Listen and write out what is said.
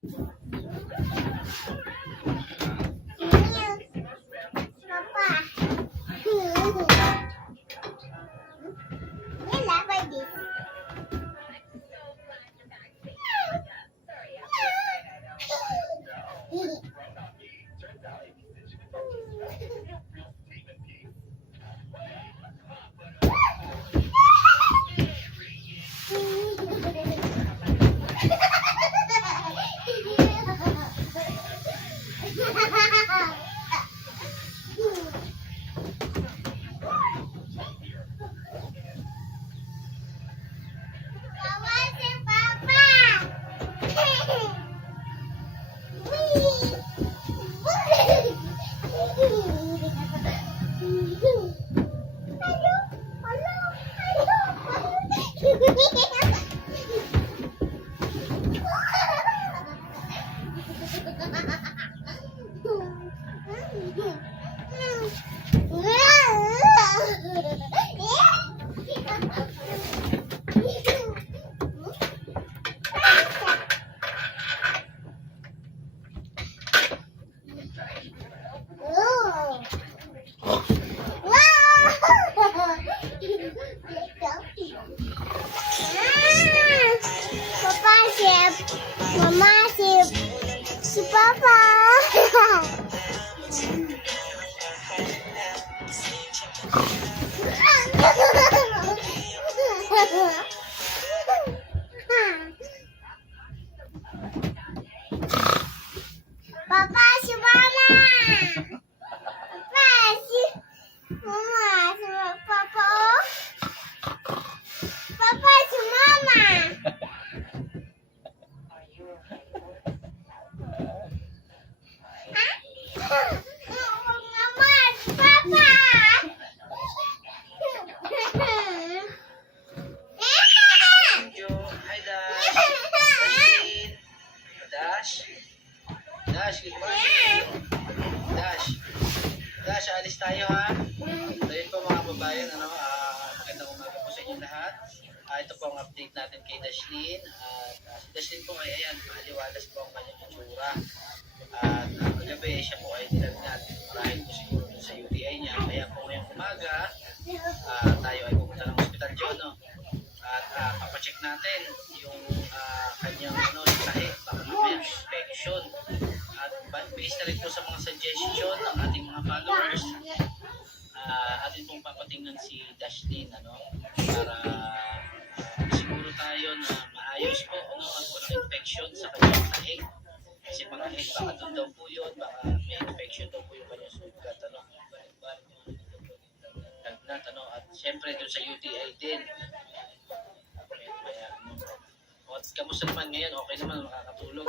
Mama, si Papa. Papa, si Mama. Papa, si Mama, si Papa. Papa, si Mama. Mama, si Papa. Dash, good morning. Dash, alis tayo ha. So yun po mga babayan, magandang umaga po sa inyo lahat. Ito po ang update natin kay Dashlyn. Si Dashlyn po ay ayan, maliwalas po ang kanyang itsura. At kagabi siya po ay nilagnat. Marahil po siguro sa UTI niya. Kaya po ngayong umaga, tayo ay pupunta ng hospital dyan. No? At papacheck natin yung kanyang sahig. Baka mamaya infection. At based na rin po sa mga suggestion ng ating mga followers, atin pong papatingnan si Dashlyn, para siguro tayo na maayos po ang walang infection sa kanyang sahig. Kasi pangahig, baka doon daw po yun, baka may infection daw po yung kanyang sugat, lagnat, at syempre doon sa UTI din. Kaya, kamusta naman ngayon? Okay naman, makakatulog.